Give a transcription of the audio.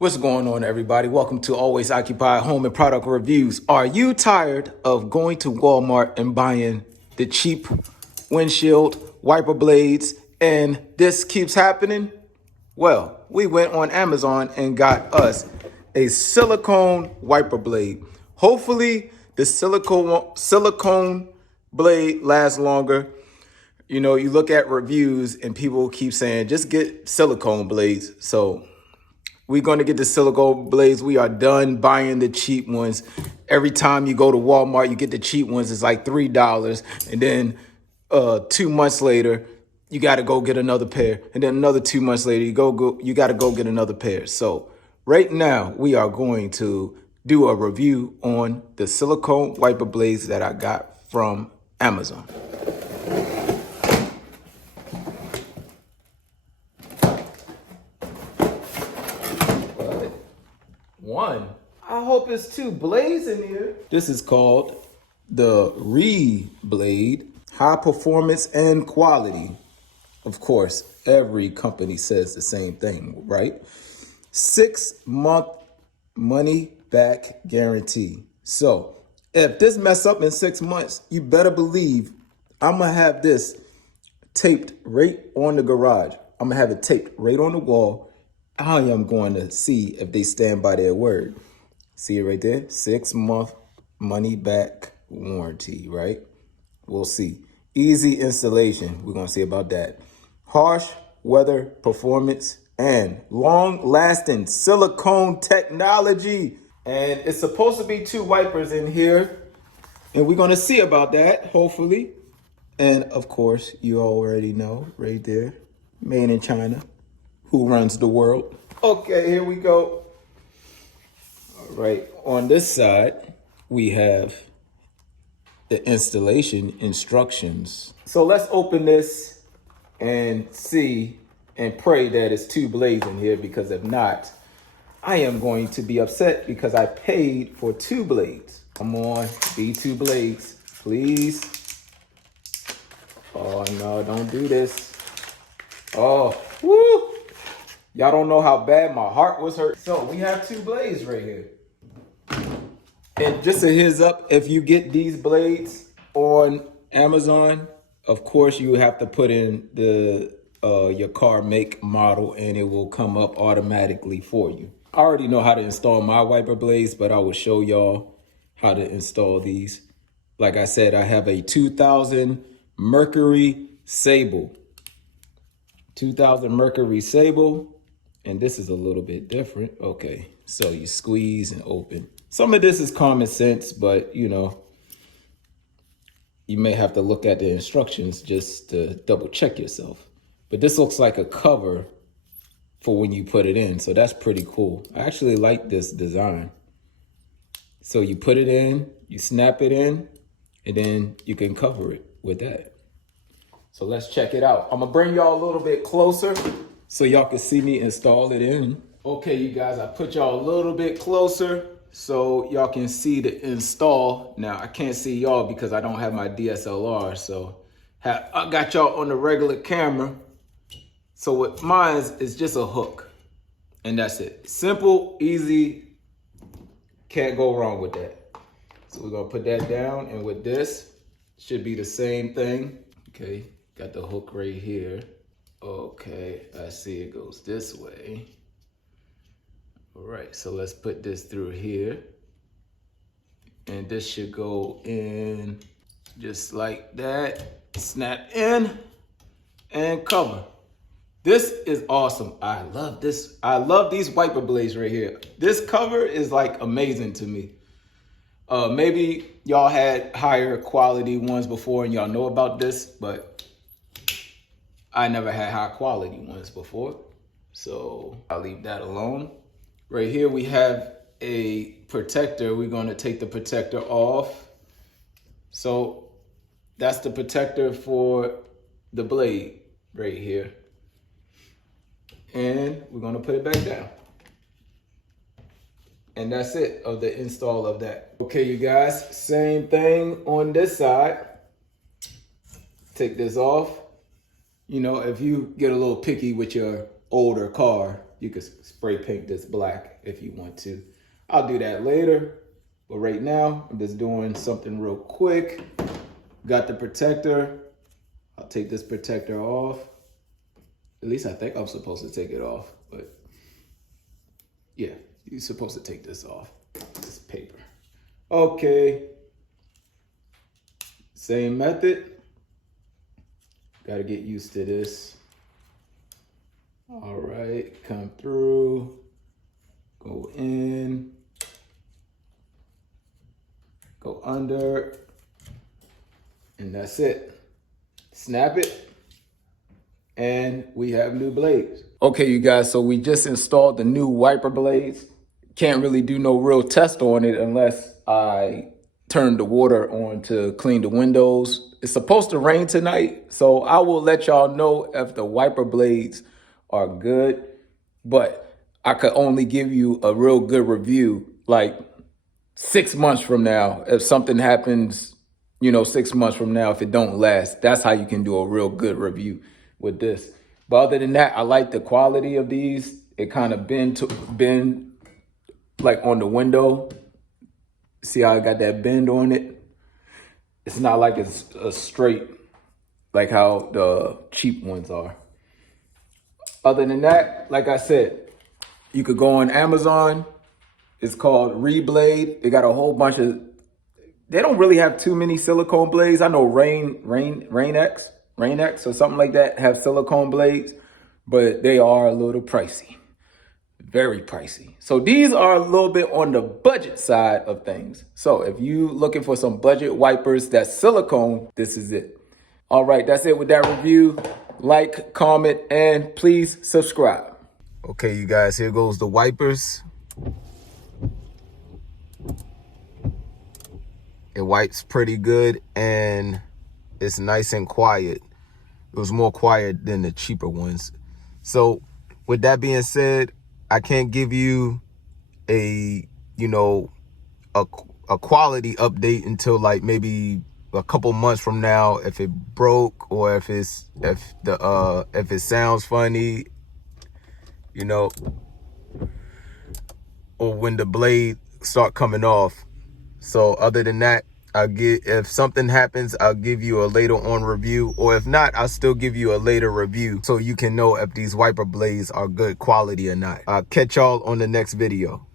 What's going on, everybody? Welcome to Always Occupied Home and Product Reviews. Are you tired of going to Walmart and buying the cheap windshield wiper blades and this keeps happening? Well, we went on Amazon and got us a silicone wiper blade. Hopefully, the silicone blade lasts longer. You know, you look at reviews and people keep saying just get silicone blades. So we're going to get the silicone blades. We are done buying the cheap ones. Every time you go to Walmart, you get the cheap ones. It's like $3. And then 2 months later, you got to go get another pair. And then another 2 months later, you got to go get another pair. So right now, we are going to do a review on the silicone wiper blades that I got from Amazon. One. I hope it's two blades in here. This is called the Reblade High Performance and Quality. Of course, every company says the same thing, right? 6-month money back guarantee. So if this mess up in 6 months, you better believe I'm gonna have this taped right on the garage. I'm gonna have it taped right on the wall. I am going to see if they stand by their word. See it right there? 6-month money back warranty, right? We'll see. Easy installation. We're going to see about that. Harsh weather performance and long-lasting silicone technology. And it's supposed to be 2 wipers in here. And we're going to see about that, hopefully. And of course, you already know right there, made in China. Who runs the world? Okay, here we go. All right, on this side, we have the installation instructions. So let's open this and see and pray that it's 2 blades in here, because if not, I am going to be upset because I paid for 2 blades. Come on, be 2 blades, please. Oh no, don't do this. Oh, woo! Y'all don't know how bad my heart was hurt. So we have 2 blades right here. And just a heads up, if you get these blades on Amazon, of course you have to put in the your car make, model, and it will come up automatically for you. I already know how to install my wiper blades, but I will show y'all how to install these. Like I said, I have a 2000 Mercury Sable. 2000 Mercury Sable. And this is a little bit different. Okay, so you squeeze and open. Some of this is common sense, but you know, you may have to look at the instructions just to double check yourself. But this looks like a cover for when you put it in. So that's pretty cool. I actually like this design. So you put it in, you snap it in, and then you can cover it with that. So let's check it out. I'm gonna bring y'all a little bit closer so y'all can see me install it in. Okay, you guys, I put y'all a little bit closer so y'all can see the install. Now, I can't see y'all because I don't have my DSLR, so I got y'all on the regular camera. So with mine is just a hook, and that's it. Simple, easy, can't go wrong with that. So we're gonna put that down, and with this, should be the same thing. Okay, got the hook right here. Okay, I see it goes this way. All right, so let's put this through here. And this should go in just like that. Snap in and cover. This is awesome. I love this. I love these wiper blades right here. This cover is like amazing to me. Maybe y'all had higher quality ones before and y'all know about this, but I never had high quality ones before, so I'll leave that alone. Right here we have a protector. We're gonna take the protector off. So that's the protector for the blade right here. And we're gonna put it back down. And that's it of the install of that. Okay, you guys, same thing on this side. Take this off. You know, if you get a little picky with your older car, you could spray paint this black if you want to. I'll do that later, but right now I'm just doing something real quick. Got the protector. I'll take this protector off. At least I think I'm supposed to take it off, but yeah, you're supposed to take this off, this paper. Okay, same method. Gotta get used to this. All right, come through, go in, go under, and that's it. Snap it, and we have new blades. Okay, you guys, so we just installed the new wiper blades. Can't really do no real test on it unless I turn the water on to clean the windows. It's supposed to rain tonight, so I will let y'all know if the wiper blades are good, but I could only give you a real good review like 6 months from now. If something happens, 6 months from now, if it don't last, that's how you can do a real good review with this. But other than that, I like the quality of these. It kind of bend like on the window. See how I got that bend on it? It's not like it's a straight, like how the cheap ones are. Other than that, like I said, you could go on Amazon. It's called Reblade. They got a whole bunch of, they don't really have too many silicone blades. I know Rain-X or something like that have silicone blades, but they are a little pricey. Very pricey. So these are a little bit on the budget side of things. So if you looking for some budget wipers that's silicone, this is it. All right, that's it with that review. Like, comment, and please subscribe. Okay, you guys, here goes the wipers. It wipes pretty good and it's nice and quiet. It was more quiet than the cheaper ones. So with that being said, I can't give you a quality update until like maybe a couple months from now, if it broke or if it sounds funny, or when the blade start coming off. So other than that, if something happens, I'll give you a later on review, or if not, I'll still give you a later review so you can know if these wiper blades are good quality or not. I'll catch y'all on the next video.